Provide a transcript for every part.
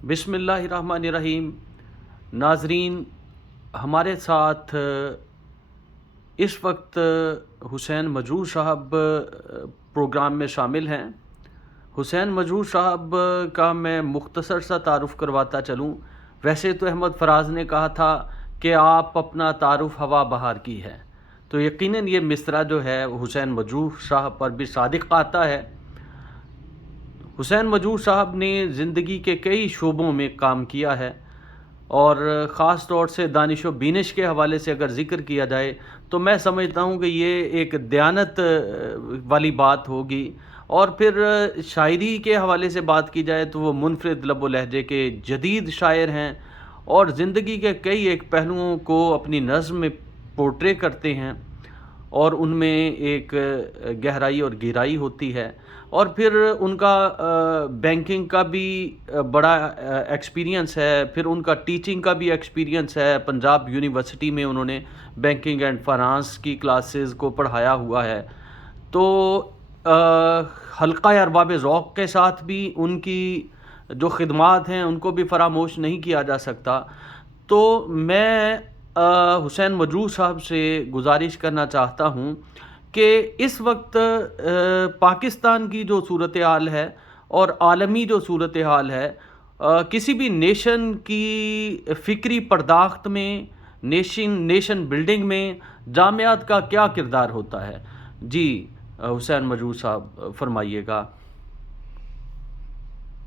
بسم اللہ الرحمن الرحیم۔ ناظرین، ہمارے ساتھ اس وقت حسین مجروح صاحب پروگرام میں شامل ہیں۔ حسین مجروح صاحب کا میں مختصر سا تعارف کرواتا چلوں۔ ویسے تو احمد فراز نے کہا تھا کہ آپ اپنا تعارف ہوا بہار کی ہے، تو یقیناً یہ مصرع جو ہے حسین مجروح صاحب پر بھی صادق آتا ہے۔ حسین مجروح صاحب نے زندگی کے کئی شعبوں میں کام کیا ہے، اور خاص طور سے دانش و بینش کے حوالے سے اگر ذکر کیا جائے تو میں سمجھتا ہوں کہ یہ ایک دیانت والی بات ہوگی، اور پھر شاعری کے حوالے سے بات کی جائے تو وہ منفرد لب و لہجے کے جدید شاعر ہیں، اور زندگی کے کئی ایک پہلوؤں کو اپنی نظم میں پورٹرے کرتے ہیں، اور ان میں ایک گہرائی اور گہرائی ہوتی ہے۔ اور پھر ان کا بینکنگ کا بھی بڑا ایکسپیرینس ہے، پھر ان کا ٹیچنگ کا بھی ایکسپیرینس ہے۔ پنجاب یونیورسٹی میں انہوں نے بینکنگ اینڈ فائنانس کی کلاسز کو پڑھایا ہوا ہے، تو حلقہ ارباب ذوق کے ساتھ بھی ان کی جو خدمات ہیں ان کو بھی فراموش نہیں کیا جا سکتا۔ تو میں حسین مجروح صاحب سے گزارش کرنا چاہتا ہوں کہ اس وقت پاکستان کی جو صورتحال ہے اور عالمی جو صورتحال ہے، کسی بھی نیشن کی فکری پرداخت میں، نیشن بلڈنگ میں جامعات کا کیا کردار ہوتا ہے؟ جی حسین مجروح صاحب فرمائیے گا۔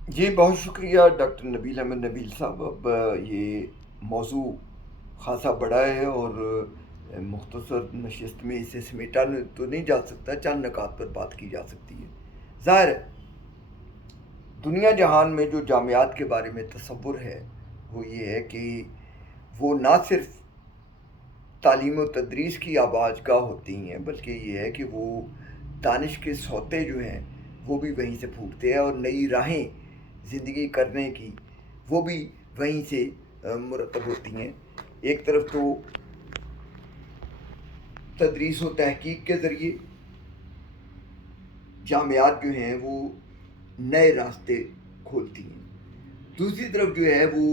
جی بہت شکریہ ڈاکٹر نبیل احمد نبیل صاحب۔ اب یہ موضوع خاصا بڑا ہے اور مختصر نشست میں اسے سمیٹا تو نہیں جا سکتا، چند نکات پر بات کی جا سکتی ہے۔ ظاہر ہے دنیا جہان میں جو جامعات کے بارے میں تصور ہے وہ یہ ہے کہ وہ نہ صرف تعلیم و تدریس کی آواز گاہ ہوتی ہیں، بلکہ یہ ہے کہ وہ دانش کے سوتے جو ہیں وہ بھی وہیں سے پھوٹتے ہیں، اور نئی راہیں زندگی کرنے کی وہ بھی وہیں سے مرتب ہوتی ہیں۔ ایک طرف تو تدریس و تحقیق کے ذریعے جامعات جو ہیں وہ نئے راستے کھولتی ہیں، دوسری طرف جو ہے وہ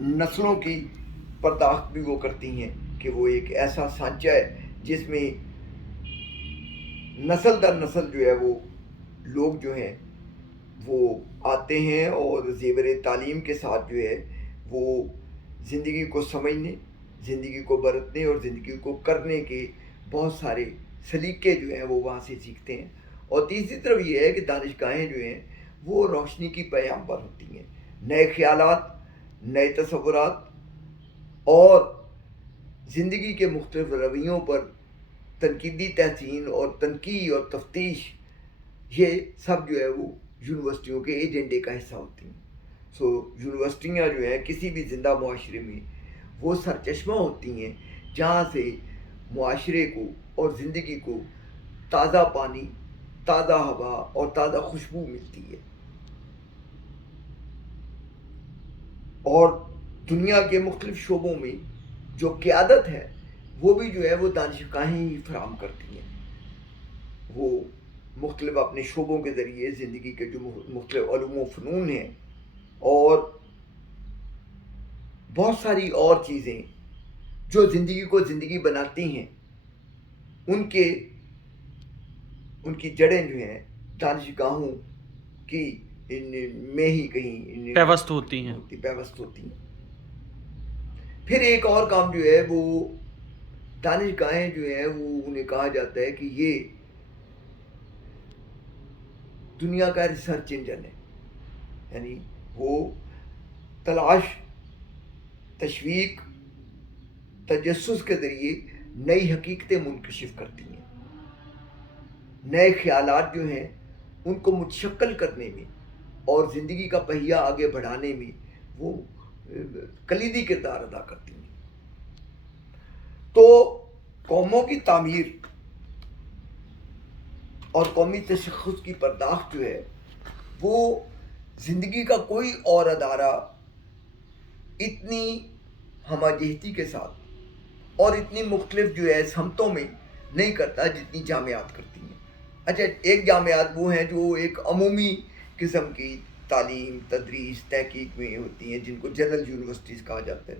نسلوں کی پرداخت بھی وہ کرتی ہیں کہ وہ ایک ایسا سانچہ ہے جس میں نسل در نسل جو ہے وہ لوگ جو ہیں وہ آتے ہیں، اور زیور تعلیم کے ساتھ جو ہے وہ زندگی کو سمجھنے، زندگی کو برتنے اور زندگی کو کرنے کے بہت سارے سلیقے جو ہیں وہ وہاں سے سیکھتے ہیں۔ اور تیسری طرف یہ ہے کہ دانشگاہیں جو ہیں وہ روشنی کی پیامبر ہوتی ہیں، نئے خیالات، نئے تصورات اور زندگی کے مختلف رویوں پر تنقیدی تحسین اور تنقیح اور تفتیش، یہ سب جو ہے وہ یونیورسٹیوں کے ایجنڈے کا حصہ ہوتی ہیں۔ یونیورسٹیاں جو ہیں کسی بھی زندہ معاشرے میں وہ سرچشمہ ہوتی ہیں جہاں سے معاشرے کو اور زندگی کو تازہ پانی، تازہ ہوا اور تازہ خوشبو ملتی ہے، اور دنیا کے مختلف شعبوں میں جو قیادت ہے وہ بھی جو ہے وہ دانشگاہیں ہی فراہم کرتی ہیں۔ وہ مختلف اپنے شعبوں کے ذریعے زندگی کے جو مختلف علوم و فنون ہیں اور بہت ساری اور چیزیں جو زندگی کو زندگی بناتی ہیں، ان کی جڑیں جو ہیں دانشگاہوں کی میں ہی کہیں پیوست ہوتی ہیں۔ پیوست ہوتی ہیں۔ پھر ایک اور کام جو ہے وہ دانشگاہیں جو ہیں وہ انہیں کہا جاتا ہے کہ یہ دنیا کا ریسرچ انجن ہے، یعنی وہ تلاش، تشویق، تجسس کے ذریعے نئی حقیقتیں منکشف کرتی ہیں، نئے خیالات جو ہیں ان کو متشکل کرنے میں اور زندگی کا پہیہ آگے بڑھانے میں وہ کلیدی کردار ادا کرتی ہیں۔ تو قوموں کی تعمیر اور قومی تشخص کی پرداخت جو ہے وہ زندگی کا کوئی اور ادارہ اتنی ہمہ جہتی کے ساتھ اور اتنی مختلف جو ہے سمتوں میں نہیں کرتا جتنی جامعات کرتی ہیں۔ اچھا، ایک جامعات وہ ہیں جو ایک عمومی قسم کی تعلیم تدریس تحقیق میں ہوتی ہیں جن کو جنرل یونیورسٹیز کہا جاتا ہے،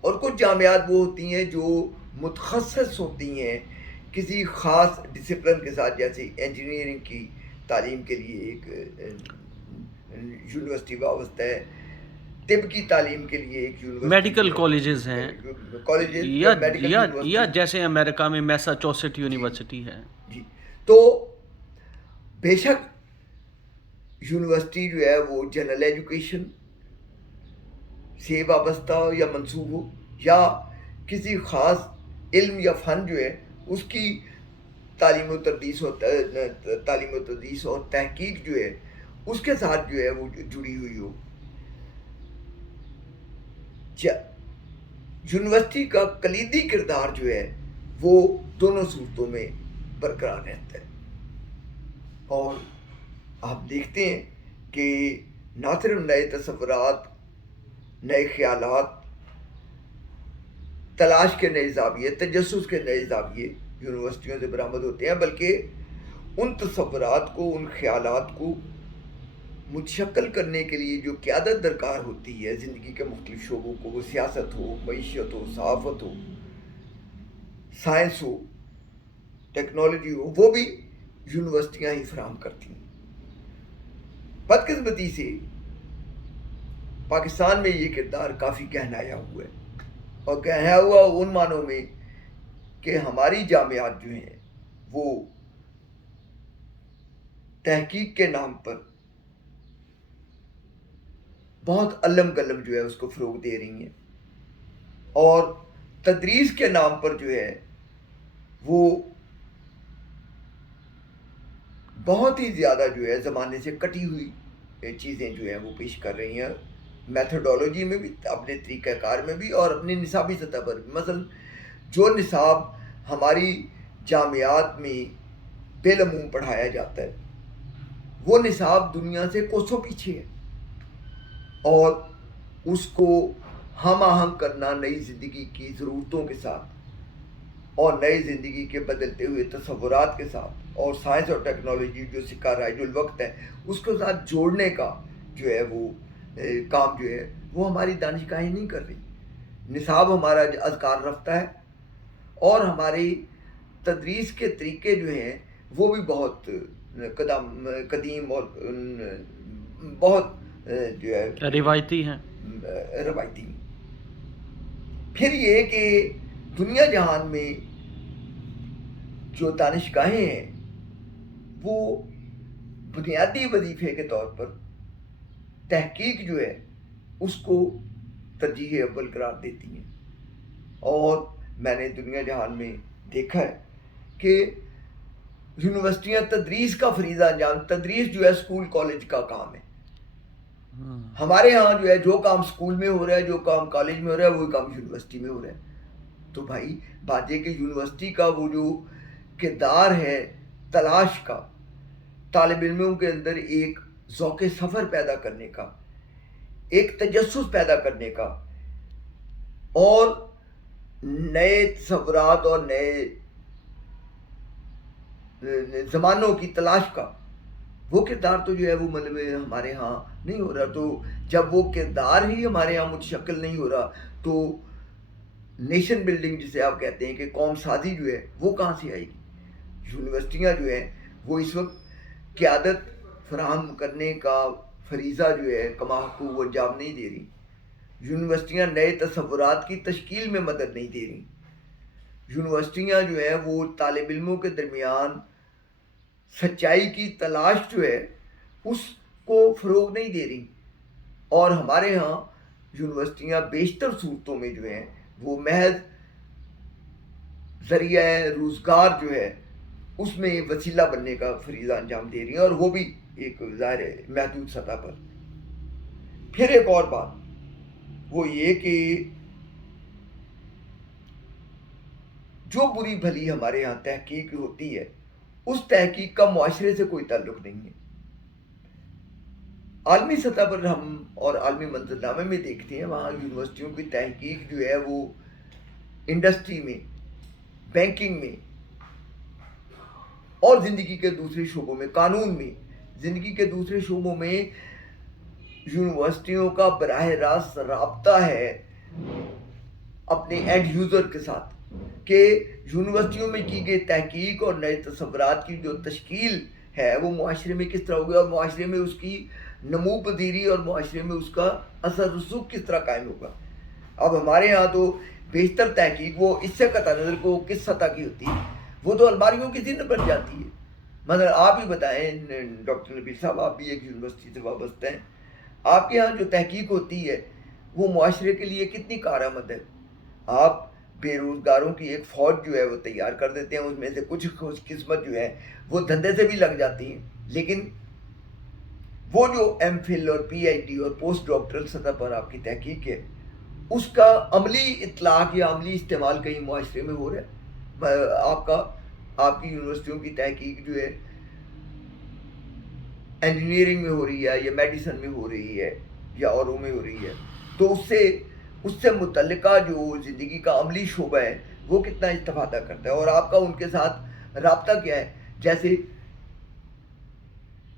اور کچھ جامعات وہ ہوتی ہیں جو متخصص ہوتی ہیں کسی خاص ڈسپلن کے ساتھ، جیسے انجینئرنگ کی تعلیم کے لیے ایک یونیورسٹی وابستہ ہے، طب کی تعلیم کے لیے ایک یونیورسٹی میڈیکل کالجز ہیں کالجز یا میڈیکل یا یونیورسٹی، یا جیسے امریکہ میں میساچوسٹ یونیورسٹی ہے. جی. تو بے شک یونیورسٹی جو ہے وہ جنرل ایجوکیشن سے وابستہ ہو یا منسوب ہو، یا کسی خاص علم یا فن جو ہے اس کی تعلیم و تدریس اور تحقیق جو ہے اس کے ساتھ جو ہے وہ جڑی ہوئی ہو. یونیورسٹی کا کلیدی کردار جو ہے وہ دونوں صورتوں میں برقرار رہتا ہے، اور آپ دیکھتے ہیں کہ نہ صرف نئے تصورات، نئے خیالات، تلاش کے نئے زاویے، تجسس کے نئے زاویے یونیورسٹیوں سے برآمد ہوتے ہیں، بلکہ ان تصورات کو، ان خیالات کو متشکل کرنے کے لیے جو قیادت درکار ہوتی ہے زندگی کے مختلف شعبوں کو، وہ سیاست ہو، معیشت ہو، صحافت ہو، سائنس ہو، ٹیکنالوجی ہو، وہ بھی یونیورسٹیاں ہی فراہم کرتی ہیں. بدقسمتی سے پاکستان میں یہ کردار کافی گہرایا ہوا ہے، اور گہرایا ہوا ان معنوں میں کہ ہماری جامعات جو ہیں وہ تحقیق کے نام پر بہت علم گلم جو ہے اس کو فروغ دے رہی ہیں، اور تدریس کے نام پر جو ہے وہ بہت ہی زیادہ جو ہے زمانے سے کٹی ہوئی چیزیں جو ہیں وہ پیش کر رہی ہیں، میتھڈولوجی میں بھی، اپنے طریقہ کار میں بھی، اور اپنی نصابی سطح پر بھی. مثلا جو نصاب ہماری جامعات میں بالعموم پڑھایا جاتا ہے وہ نصاب دنیا سے کوسوں پیچھے ہے، اور اس کو ہم آہنگ کرنا نئی زندگی کی ضرورتوں کے ساتھ، اور نئی زندگی کے بدلتے ہوئے تصورات کے ساتھ، اور سائنس اور ٹیکنالوجی جو سکہ رائج الوقت ہے اس کے ساتھ جوڑنے کا جو ہے وہ کام جو ہے وہ ہماری دانشگاہیں نہیں کر رہی. نصاب ہمارا اذکار رفتہ ہے، اور ہماری تدریس کے طریقے جو ہیں وہ بھی بہت قدیم اور بہت جو ہے روایتی ہیں. روایتی. پھر یہ کہ دنیا جہان میں جو دانشگاہیں ہیں وہ بنیادی وظیفے کے طور پر تحقیق جو ہے اس کو ترجیح اول قرار دیتی ہیں، اور میں نے دنیا جہان میں دیکھا ہے کہ یونیورسٹیاں تدریس کا فریضہ انجام، تدریس جو ہے اسکول کالج کا کام ہے. ہمارے ہاں جو ہے جو کام اسکول میں ہو رہا ہے، جو کام کالج میں ہو رہا ہے، وہی کام یونیورسٹی میں ہو رہا ہے. تو بھائی بات یہ کہ یونیورسٹی کا وہ جو کردار ہے تلاش کا، طالب علموں کے اندر ایک ذوق سفر پیدا کرنے کا، ایک تجسس پیدا کرنے کا، اور نئے تصورات اور نئے زمانوں کی تلاش کا، وہ کردار تو جو ہے وہ مطلب ہمارے ہاں نہیں ہو رہا. تو جب وہ کردار ہی ہمارے ہاں متشکل نہیں ہو رہا تو نیشن بلڈنگ جسے آپ کہتے ہیں کہ قوم سازی جو ہے وہ کہاں سے آئے گی؟ یونیورسٹیاں جو ہیں وہ اس وقت قیادت فراہم کرنے کا فریضہ جو ہے کما حقوق انجام نہیں دے رہی. یونیورسٹیاں نئے تصورات کی تشکیل میں مدد نہیں دے رہی. یونیورسٹیاں جو ہیں وہ طالب علموں کے درمیان سچائی کی تلاش جو ہے اس کو فروغ نہیں دے رہی. اور ہمارے ہاں یونیورسٹیاں بیشتر صورتوں میں جو ہیں وہ محض ذریعہ روزگار جو ہے اس میں وسیلہ بننے کا فریضہ انجام دے رہی ہیں، اور وہ بھی ایک ظاہر محدود سطح پر. پھر ایک اور بات وہ یہ کہ جو بری بھلی ہمارے ہاں تحقیق ہوتی ہے اس تحقیق کا معاشرے سے کوئی تعلق نہیں ہے. عالمی سطح پر ہم اور عالمی منظرنامے میں دیکھتے ہیں وہاں یونیورسٹیوں کی تحقیق جو ہے وہ انڈسٹری میں، بینکنگ میں، اور زندگی کے دوسرے شعبوں میں، قانون میں، زندگی کے دوسرے شعبوں میں یونیورسٹیوں کا براہ راست رابطہ ہے اپنے اینڈ یوزر کے ساتھ، کہ یونیورسٹیوں میں کی گئی تحقیق اور نئے تصورات کی جو تشکیل ہے وہ معاشرے میں کس طرح ہوگی، اور معاشرے میں اس کی نمو پذیری اور معاشرے میں اس کا اثر رسوخ کس طرح قائم ہوگا۔ اب ہمارے ہاں تو بیشتر تحقیق وہ اس سے قطع نظر کو کس سطح کی ہوتی ہے، وہ تو الماریوں کی زینت بن جاتی ہے۔ مگر آپ ہی بتائیں ڈاکٹر نبیل صاحب، آپ بھی ایک یونیورسٹی سے وابستہ ہیں، آپ کے ہاں جو تحقیق ہوتی ہے وہ معاشرے کے لیے کتنی کارآمد ہے؟ آپ بے روزگاروں کی ایک فوج جو ہے وہ تیار کر دیتے ہیں، اس میں سے کچھ خوش قسمت جو ہے وہ دھندے سے بھی لگ جاتی ہیں، لیکن وہ جو ایم فل اور پی آئی ڈی اور پوسٹ ڈاکٹرل سطح پر آپ کی تحقیق ہے، اس کا عملی اطلاق یا عملی استعمال کہیں معاشرے میں ہو رہا ہے؟ آپ کی یونیورسٹیوں کی تحقیق جو ہے انجینئرنگ میں ہو رہی ہے یا میڈیسن میں ہو رہی ہے یا اوروں میں ہو رہی ہے، تو اس سے متعلقہ جو زندگی کا عملی شعبہ ہے وہ کتنا استفادہ کرتا ہے، اور آپ کا ان کے ساتھ رابطہ کیا ہے؟ جیسے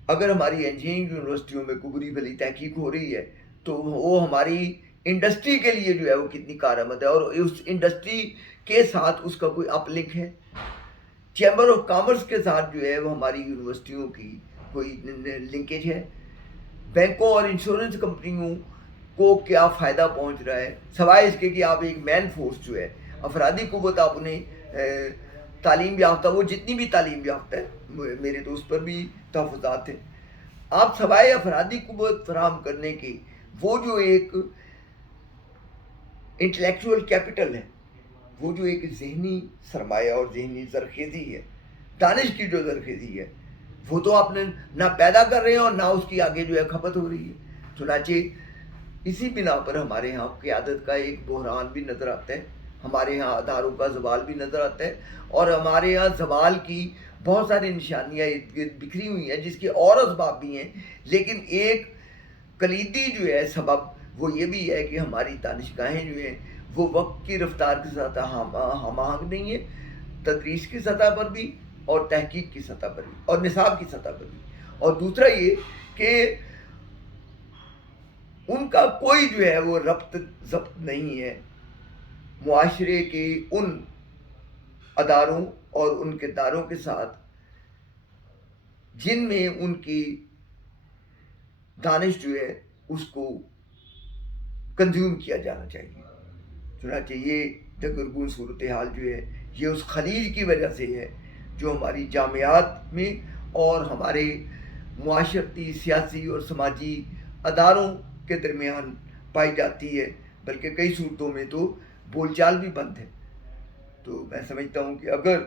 اگر ہماری انجینئرنگ یونیورسٹیوں میں کوئی بری بھلی تحقیق ہو رہی ہے تو وہ ہماری انڈسٹری کے لیے جو ہے وہ کتنی کارآمد ہے، اور اس انڈسٹری کے ساتھ اس کا کوئی اپ لنک ہے؟ چیمبر آف کامرس کے ساتھ جو ہے وہ ہماری یونیورسٹیوں کی کوئی لنکیج ہے؟ بینکوں اور انشورنس کمپنیوں کو کیا فائدہ پہنچ رہا ہے، سوائے اس کے کہ آپ ایک مین فورس جو ہے افرادی قوت آپ نے تعلیم یافتہ، وہ جتنی بھی تعلیم یافتہ ہے، میرے تو اس پر بھی تحفظات ہیں، آپ سوائے افرادی قوت فراہم کرنے کی وہ جو ایک انٹلیکچوئل کیپٹل ہے، وہ جو ایک ذہنی سرمایہ اور ذہنی زرخیزی ہے، دانش کی جو زرخیزی ہے، وہ تو آپ نے نہ پیدا کر رہے ہیں اور نہ اس کی آگے جو ہے کھپت ہو رہی ہے۔ چنانچہ اسی بنا پر ہمارے ہاں قیادت کا ایک بحران بھی نظر آتا ہے، ہمارے ہاں اداروں کا زوال بھی نظر آتا ہے، اور ہمارے ہاں زوال کی بہت ساری نشانیاں ارد گرد بکھری ہوئی ہیں، جس کے اور اسباب بھی ہیں، لیکن ایک کلیدی جو ہے سبب وہ یہ بھی ہے کہ ہماری دانشگاہیں جو ہیں وہ وقت کی رفتار کے ساتھ ہم آہنگ نہیں ہیں، تدریس کی سطح پر بھی اور تحقیق کی سطح پر بھی اور نصاب کی سطح پر بھی، اور دوسرا یہ کہ ان کا کوئی جو ہے وہ ربط ضبط نہیں ہے معاشرے کے ان اداروں اور ان کرداروں کے ساتھ جن میں ان کی دانش جو ہے اس کو کنزیوم کیا جانا چاہیے۔ چنانچہ یہ دگرگون صورتحال جو ہے یہ اس خلیج کی وجہ سے ہے جو ہماری جامعات میں اور ہمارے معاشرتی، سیاسی اور سماجی اداروں کے درمیان پائی جاتی ہے، بلکہ کئی صورتوں میں تو بول چال بھی بند ہے۔ تو میں سمجھتا ہوں کہ اگر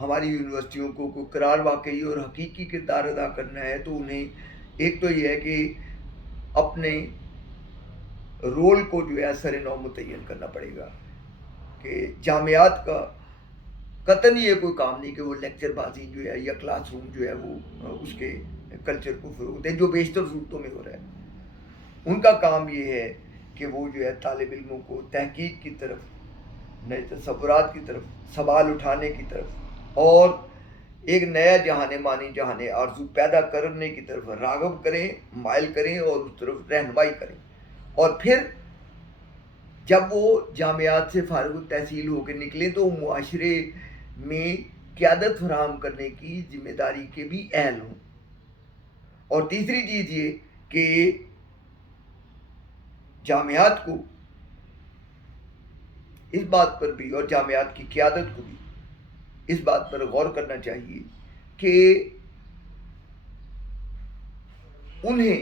ہماری یونیورسٹیوں کو کوئی قرار واقعی اور حقیقی کردار ادا کرنا ہے تو انہیں ایک تو یہ ہے کہ اپنے رول کو جو ہے اثر نو متعین کرنا پڑے گا، کہ جامعات کا قطعاً یہ کوئی کام نہیں کہ وہ لیکچر بازی جو ہے یا کلاس روم جو ہے وہ اس کے کلچر کو فروغ دیں، جو بیشتر صورتوں میں ہو رہا ہے۔ ان کا کام یہ ہے کہ وہ جو ہے طالب علموں کو تحقیق کی طرف، نئے تصورات کی طرف، سوال اٹھانے کی طرف اور ایک نیا جہان مانی، جہان آرزو پیدا کرنے کی طرف راغب کریں، مائل کریں اور اس طرف رہنمائی کریں، اور پھر جب وہ جامعات سے فارغ التحصیل ہو کے نکلیں تو معاشرے میں قیادت فراہم کرنے کی ذمہ داری کے بھی اہل ہوں۔ اور تیسری چیز یہ کہ جامعات کو اس بات پر بھی اور جامعات کی قیادت کو بھی اس بات پر غور کرنا چاہیے کہ انہیں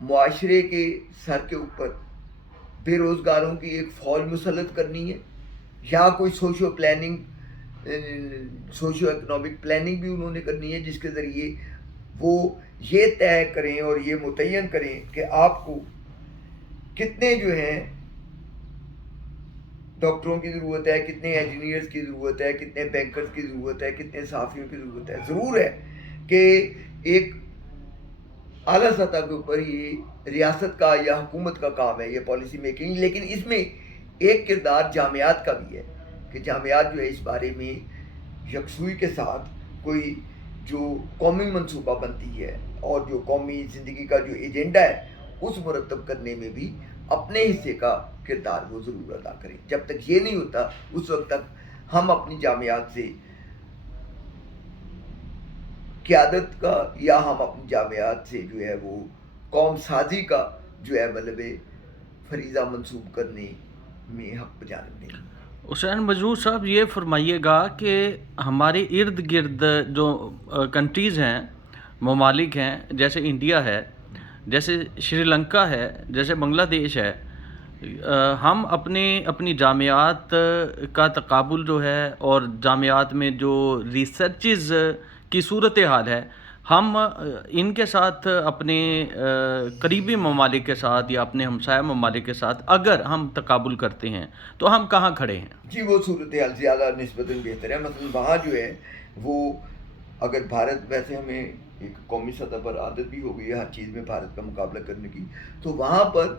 معاشرے کے سر کے اوپر بے روزگاروں کی ایک فوج مسلط کرنی ہے، یا کوئی سوشو اکنامک پلاننگ بھی انہوں نے کرنی ہے، جس کے ذریعے وہ یہ طے کریں اور یہ متعین کریں کہ آپ کو کتنے جو ہیں ڈاکٹروں کی ضرورت ہے، کتنے انجینئرز کی ضرورت ہے، کتنے بینکرز کی ضرورت ہے، کتنے صحافیوں کی ضرورت ہے۔ ضرور ہے کہ ایک اعلیٰ سطح کے اوپر یہ ریاست کا یا حکومت کا کام ہے یہ پالیسی میکنگ، لیکن اس میں ایک کردار جامعات کا بھی ہے کہ جامعات جو ہے اس بارے میں یکسوئی کے ساتھ کوئی جو قومی منصوبہ بنتی ہے اور جو قومی زندگی کا جو ایجنڈا ہے اس مرتب کرنے میں بھی اپنے حصے کا کردار وہ ضرور ادا کریں. جب تک یہ نہیں ہوتا اس وقت تک ہم اپنی جامعات سے قیادت کا یا ہم اپنی جامعات سے جو ہے وہ قوم سازی کا جو ہے مطلب فریضہ منسوب کرنے میں حق بجانب نہیں. حسین مجروح صاحب یہ فرمائیے گا کہ ہمارے ارد گرد جو کنٹریز ہیں، ممالک ہیں، جیسے انڈیا ہے، جیسے شری لنکا ہے، جیسے بنگلہ دیش ہے، ہم اپنی جامعات کا تقابل جو ہے اور جامعات میں جو ریسرچز کی صورتحال ہے، ہم ان کے ساتھ اپنے قریبی ممالک کے ساتھ یا اپنے ہمسایہ ممالک کے ساتھ اگر ہم تقابل کرتے ہیں تو ہم کہاں کھڑے ہیں؟ جی وہ صورتحال زیادہ نسبتاً بہتر ہے. مثلا وہاں جو ہے وہ اگر بھارت، ویسے ہمیں ایک قومی سطح پر عادت بھی ہو گئی ہے ہر چیز میں بھارت کا مقابلہ کرنے کی، تو وہاں پر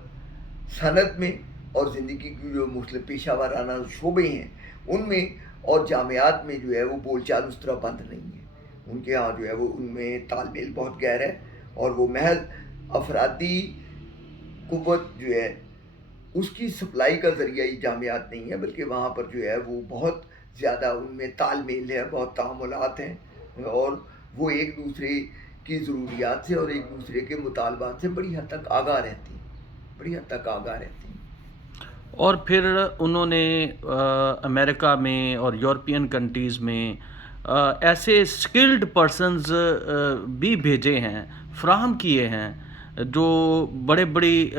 صنعت میں اور زندگی کی جو مختلف پیشہ ورانہ شعبے ہیں ان میں اور جامعات میں جو ہے وہ بول چال اس طرح بند نہیں ہے. ان کے ہاں جو ہے وہ ان میں تال میل بہت گہرا ہے اور وہ محض افرادی قوت جو ہے اس کی سپلائی کا ذریعہ ہی جامعات نہیں ہے، بلکہ وہاں پر جو ہے وہ بہت زیادہ ان میں تال میل ہے، بہت تعاملات ہیں اور وہ ایک دوسرے کی ضروریات سے اور ایک دوسرے کے مطالبات سے بڑی حد تک آگاہ رہتی ہیں. اور پھر انہوں نے امریکہ میں اور یورپین کنٹریز میں ایسے اسکلڈ پرسنز بھی بھیجے ہیں، فراہم کیے ہیں، جو بڑی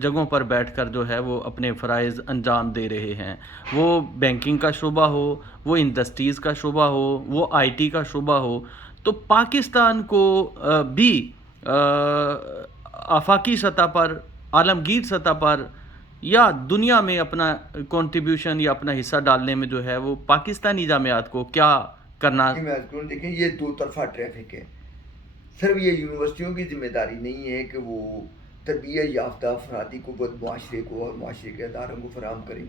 جگہوں پر بیٹھ کر جو ہے وہ اپنے فرائض انجام دے رہے ہیں. وہ بینکنگ کا شعبہ ہو، وہ انڈسٹریز کا شعبہ ہو، وہ آئی ٹی کا شعبہ ہو. تو پاکستان کو بھی آفاقی سطح پر، عالمگیر سطح پر یا دنیا میں اپنا کنٹریبیوشن یا اپنا حصہ ڈالنے میں جو ہے وہ پاکستانی جامعات کو کیا کرنا؟ جی میں دیکھیں یہ دو طرفہ ٹریفک ہے. صرف یہ یونیورسٹیوں کی ذمہ داری نہیں ہے کہ وہ تربیت یافتہ افرادی قوت معاشرے کو اور معاشرے کے اداروں کو فراہم کریں.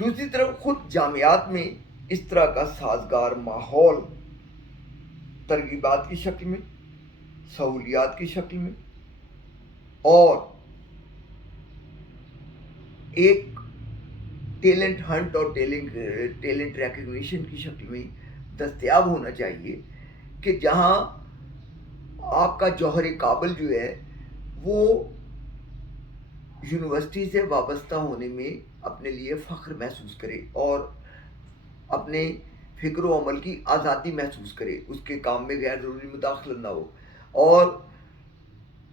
دوسری طرف خود جامعات میں اس طرح کا سازگار ماحول ترغیبات کی شکل میں، سہولیات کی شکل میں اور ایک ٹیلنٹ ہنٹ اور ٹیلنٹ ریکگنیشن کی شکل میں دستیاب ہونا چاہیے کہ جہاں آپ کا جوہر قابل جو ہے وہ یونیورسٹی سے وابستہ ہونے میں اپنے لیے فخر محسوس کرے اور اپنے فکر و عمل کی آزادی محسوس کرے، اس کے کام میں غیر ضروری مداخلت نہ ہو اور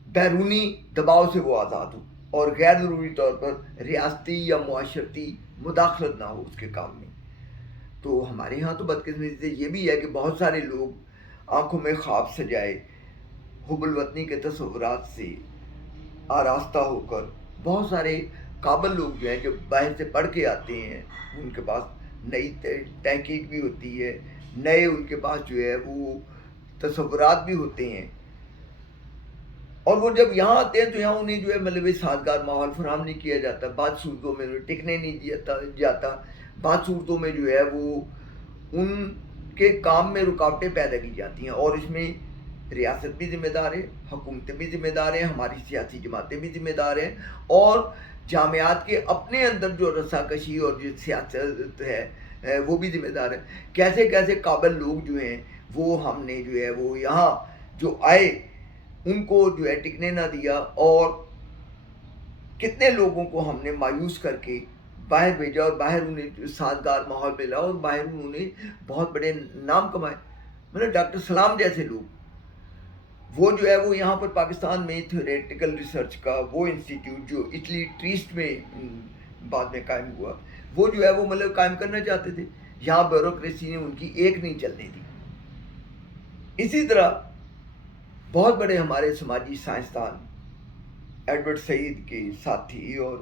بیرونی دباؤ سے وہ آزاد ہو اور غیر ضروری طور پر ریاستی یا معاشرتی مداخلت نہ ہو اس کے کام میں. تو ہمارے ہاں تو بدقسمتی سے یہ بھی ہے کہ بہت سارے لوگ آنکھوں میں خواب سجائے حب الوطنی کے تصورات سے آراستہ ہو کر بہت سارے قابل لوگ جو ہیں جو باہر سے پڑھ کے آتے ہیں، ان کے پاس نئی تحقیق بھی ہوتی ہے، نئے ان کے پاس جو ہے وہ تصورات بھی ہوتے ہیں اور وہ جب یہاں آتے ہیں تو یہاں انہیں جو ہے مطلب سازگار ماحول فراہم نہیں کیا جاتا. بعض صورتوں میں انہیں ٹکنے نہیں جاتا، بعض صورتوں میں جو ہے وہ ان کے کام میں رکاوٹیں پیدا کی جاتی ہیں اور اس میں ریاست بھی ذمہ دار ہے، حکومتیں بھی ذمہ دار ہیں، ہماری سیاسی جماعتیں بھی ذمہ دار ہیں اور جامعات کے اپنے اندر جو رساکشی اور جو سیاست ہے وہ بھی ذمہ دار ہے. کیسے قابل لوگ جو ہیں وہ ہم نے جو ہے وہ یہاں جو آئے ان کو جو ہے ٹکنے نہ دیا اور کتنے لوگوں کو ہم نے مایوس کر کے باہر بھیجا اور باہر انہیں سازگار ماحول ملا اور باہر انہوں نے بہت بڑے نام کمائے. مطلب ڈاکٹر سلام جیسے لوگ وہ جو ہے وہ یہاں پر پاکستان میں تھیوریٹیکل ریسرچ کا وہ انسٹیٹیوٹ جو اٹلی ٹریسٹ میں بعد میں قائم ہوا، وہ جو ہے وہ مطلب قائم کرنا چاہتے تھے. یہاں بیوروکریسی نے ان کی ایک نہیں چلنے دی. اسی طرح بہت بڑے ہمارے سماجی سائنسدان ایڈورڈ سعید کے ساتھی اور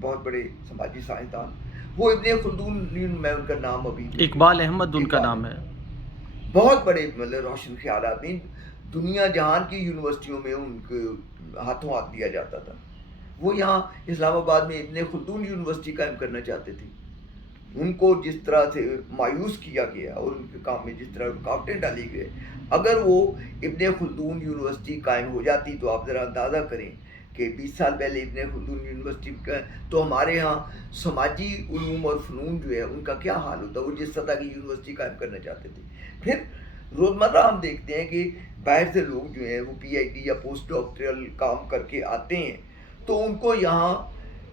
بہت بڑے سماجی سائنسدان وہ ابن خلدون، میں ان کا نام ابھی اقبال احمد ان کا نام ہے، بہت بڑے مطلب روشن خیالات میں دنیا جہان کی یونیورسٹیوں میں ان کے ہاتھوں ہاتھ دیا جاتا تھا. وہ یہاں اسلام آباد میں ابن خلدون یونیورسٹی قائم کرنا چاہتے تھے ان کو جس طرح سے مایوس کیا گیا اور ان کے کام میں جس طرح رکاوٹیں ڈالی گئی، اگر وہ ابن خلدون یونیورسٹی قائم ہو جاتی تو آپ ذرا اندازہ کریں کہ 20 سال پہلے ابن خلدون یونیورسٹی کا تو ہمارے ہاں سماجی علوم اور فنون جو ہے ان کا کیا حال ہوتا، وہ جس سطح کی یونیورسٹی قائم کرنا چاہتے تھے۔ پھر روزمرہ ہم دیکھتے ہیں کہ باہر سے لوگ جو ہیں وہ پی ایچ ڈی یا پوسٹ ڈاکٹرل کام کر کے آتے ہیں تو ان کو یہاں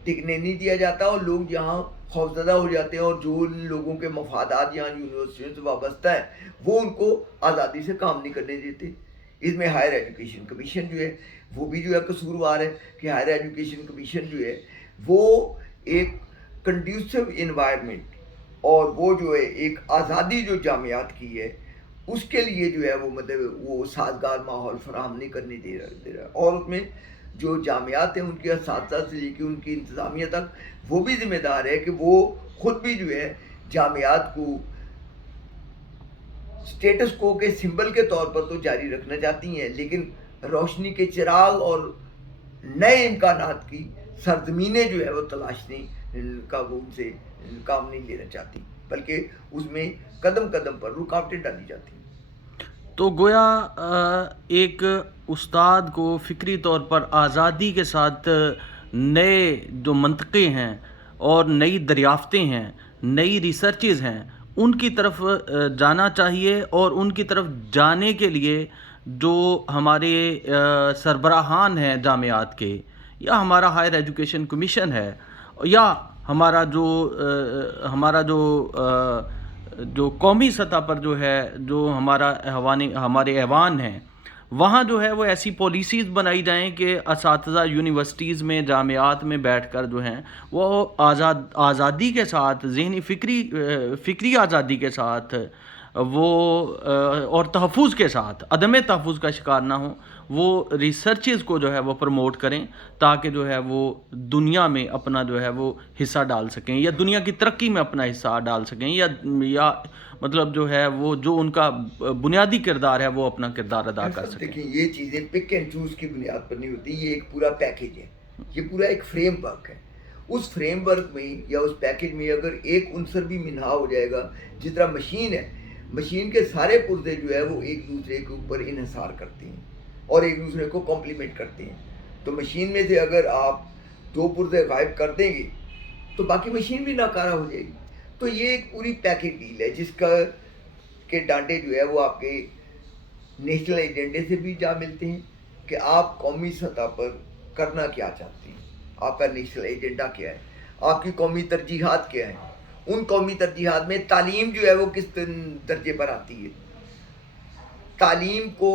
ٹکنے نہیں دیا جاتا اور لوگ یہاں خوفزدہ ہو جاتے ہیں، اور جو لوگوں کے مفادات یہاں یونیورسٹیوں سے وابستہ ہیں وہ ان کو آزادی سے کام نہیں کرنے دیتے۔ اس میں ہائر ایجوکیشن کمیشن جو ہے وہ بھی جو ہے قصوروار ہے کہ ہائر ایجوکیشن کمیشن جو ہے وہ ایک کنڈیوسو انوائرمنٹ اور وہ جو ہے ایک آزادی جو جامعات کی ہے اس کے لیے جو ہے وہ مطلب وہ سازگار ماحول فراہم نہیں کرنے دے رہا، اور اس میں جو جامعات ہیں ان کے اساتذہ سے لے کے ان کی انتظامیہ تک وہ بھی ذمہ دار ہے کہ وہ خود بھی جو ہے جامعات کو سٹیٹس کو کے سمبل کے طور پر تو جاری رکھنا چاہتی ہیں، لیکن روشنی کے چراغ اور نئے امکانات کی سرزمینیں جو ہے وہ تلاشنے کا وہ ان سے کام نہیں لینا چاہتی، بلکہ اس میں قدم قدم پر رکاوٹیں ڈالی جاتی ہیں۔ تو گویا ایک استاد کو فکری طور پر آزادی کے ساتھ نئے جو منطقے ہیں اور نئی دریافتیں ہیں، نئی ریسرچز ہیں، ان کی طرف جانا چاہیے، اور ان کی طرف جانے کے لیے جو ہمارے سربراہان ہیں جامعات کے، یا ہمارا ہائر ایجوکیشن کمیشن ہے، یا ہمارا جو قومی سطح پر جو ہے جو ہمارے ایوان ہیں، وہاں جو ہے وہ ایسی پالیسیز بنائی جائیں کہ اساتذہ یونیورسٹیز میں جامعات میں بیٹھ کر جو ہیں وہ آزادی کے ساتھ، ذہنی فکری آزادی کے ساتھ وہ اور تحفظ کے ساتھ، عدم تحفظ کا شکار نہ ہوں، وہ ریسرچز کو جو ہے وہ پروموٹ کریں تاکہ جو ہے وہ دنیا میں اپنا جو ہے وہ حصہ ڈال سکیں، یا دنیا کی ترقی میں اپنا حصہ ڈال سکیں، یا مطلب جو ہے وہ جو ان کا بنیادی کردار ہے وہ اپنا کردار ادا کر سکیں۔ دیکھیں یہ چیزیں پک اینڈ چوز کی بنیاد پر نہیں ہوتی، یہ ایک پورا پیکیج ہے، یہ پورا ایک فریم ورک ہے۔ اس فریم ورک میں یا اس پیکیج میں اگر ایک عنصر بھی منہا ہو جائے گا، جس طرح مشین ہے، مشین کے سارے پرزے جو ہے وہ ایک دوسرے کے اوپر انحصار کرتے ہیں اور ایک دوسرے کو کمپلیمنٹ کرتے ہیں، تو مشین میں سے اگر آپ 2 پرزے غائب کر دیں گے تو باقی مشین بھی ناکارہ ہو جائے گی۔ تو یہ ایک پوری پیکیج ڈیل ہے جس کے ڈانٹے جو ہے وہ آپ کے نیشنل ایجنڈے سے بھی جا ملتے ہیں کہ آپ قومی سطح پر کرنا کیا چاہتے ہیں، آپ کا نیشنل ایجنڈا کیا ہے، آپ کی قومی ترجیحات کیا ہیں، ان قومی ترجیحات میں تعلیم جو ہے وہ کس درجے پر آتی ہے، تعلیم کو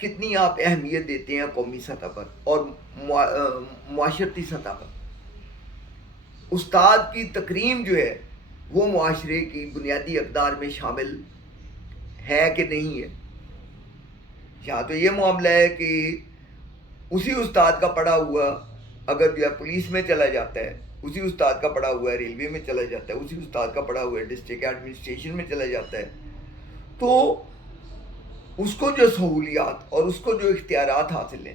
کتنی آپ اہمیت دیتے ہیں قومی سطح پر اور معاشرتی سطح پر، استاد کی تکریم جو ہے وہ معاشرے کی بنیادی اقدار میں شامل ہے کہ نہیں ہے۔ یہاں تو یہ معاملہ ہے کہ اسی استاد کا پڑھا ہوا اگر جو ہے پولیس میں چلا جاتا ہے، اسی استاد کا پڑھا ہوا ہے ریلوے میں چلا جاتا ہے، اسی استاد کا پڑھا ہوا ہے ڈسٹرکٹ ایڈمنسٹریشن میں چلا جاتا ہے، تو اس کو جو سہولیات اور اس کو جو اختیارات حاصل ہیں،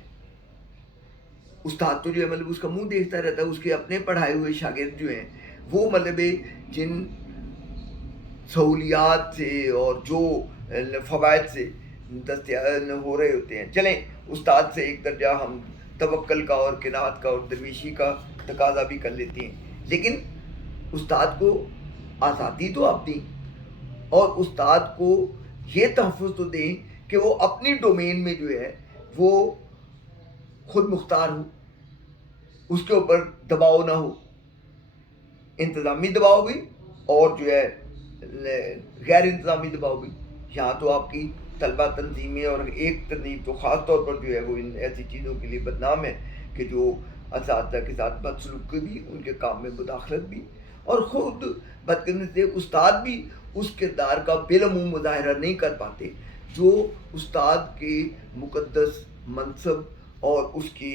استاد تو جو ہے مطلب اس کا منہ دیکھتا رہتا ہے، اس کے اپنے پڑھائے ہوئے شاگرد جو ہیں وہ مطلب جن سہولیات سے اور جو فوائد سے دستیاب ہو رہے ہوتے ہیں، چلیں استاد سے ایک درجہ ہم توکل کا اور قناعت کا اور درویشی کا تقاضا بھی کر لیتے ہیں، لیکن استاد کو آزادی تو آپ دیں اور استاد کو یہ تحفظ تو دیں کہ وہ اپنی ڈومین میں جو ہے وہ خود مختار ہو، اس کے اوپر دباؤ نہ ہو، انتظامی دباؤ بھی اور جو ہے غیر انتظامی دباؤ بھی۔ یہاں تو آپ کی طلبہ تنظیمیں اور ایک تنظیم تو خاص طور پر جو ہے وہ ان ایسی چیزوں کے لیے بدنام ہے کہ جو اساتذہ کے ساتھ بدسلوکی بھی، ان کے کام میں مداخلت بھی، اور خود بدقسمتی سے استاد بھی اس کردار کا بالعموم مظاہرہ نہیں کر پاتے جو استاد کے مقدس منصب اور اس کی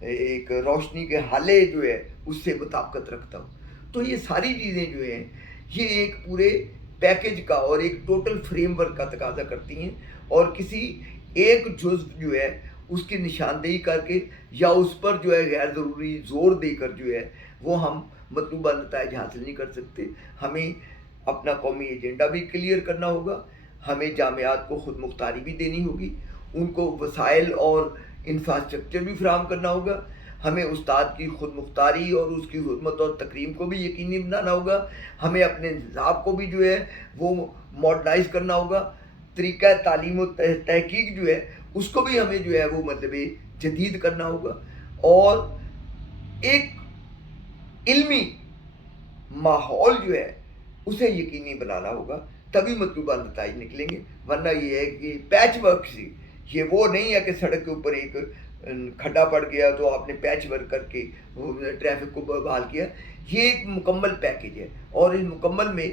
ایک روشنی کے حالے جو ہے اس سے مطابقت رکھتا ہو۔ تو یہ ساری چیزیں جو ہیں یہ ایک پورے پیکیج کا اور ایک ٹوٹل فریم ورک کا تقاضا کرتی ہیں، اور کسی ایک جزو جو ہے اس کی نشاندہی کر کے یا اس پر جو ہے غیر ضروری زور دے کر جو ہے وہ ہم مطلوبہ نتائج حاصل نہیں کر سکتے. ہمیں اپنا قومی ایجنڈا بھی کلیئر کرنا ہوگا, ہمیں جامعات کو خود مختاری بھی دینی ہوگی, ان کو وسائل اور انفراسٹرکچر بھی فراہم کرنا ہوگا, ہمیں استاد کی خود مختاری اور اس کی حرمت اور تکریم کو بھی یقینی بنانا ہوگا, ہمیں اپنے نصاب کو بھی جو ہے وہ ماڈرنائز کرنا ہوگا, طریقہ تعلیم و تحقیق جو ہے اس کو بھی ہمیں جو ہے وہ مطلب جدید کرنا ہوگا, اور ایک علمی ماحول جو ہے اسے یقینی بنانا ہوگا, تبھی مطلوبہ نتائج نکلیں گے. ورنہ یہ ہے کہ پیچ ورک سے, یہ وہ نہیں ہے کہ سڑک کے اوپر ایک کھڈا پڑ گیا تو آپ نے پیچ ورک کر کے ٹریفک کو بحال کیا. یہ ایک مکمل پیکیج ہے, اور اس مکمل میں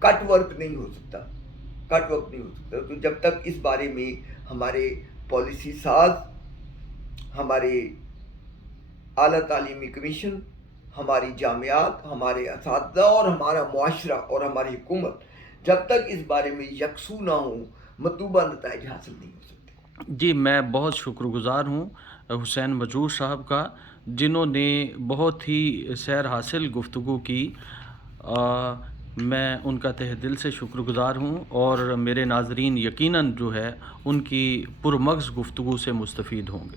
کٹ ورک نہیں ہو سکتا, کٹ ورک نہیں ہو سکتا. تو جب تک اس بارے میں ہمارے پالیسی ساز, ہمارے اعلیٰ تعلیمی کمیشن, ہماری جامعات, ہمارے اساتذہ اور ہمارا معاشرہ اور ہماری حکومت جب تک اس بارے میں یکسو نہ ہوں, مطلوبہ نتائج حاصل نہیں ہو سکتے. جی, میں بہت شکر گزار ہوں حسین مجروح صاحب کا, جنہوں نے بہت ہی سیر حاصل گفتگو کی. میں ان کا تہ دل سے شکر گزار ہوں, اور میرے ناظرین یقیناً جو ہے ان کی پرمغز گفتگو سے مستفید ہوں گے.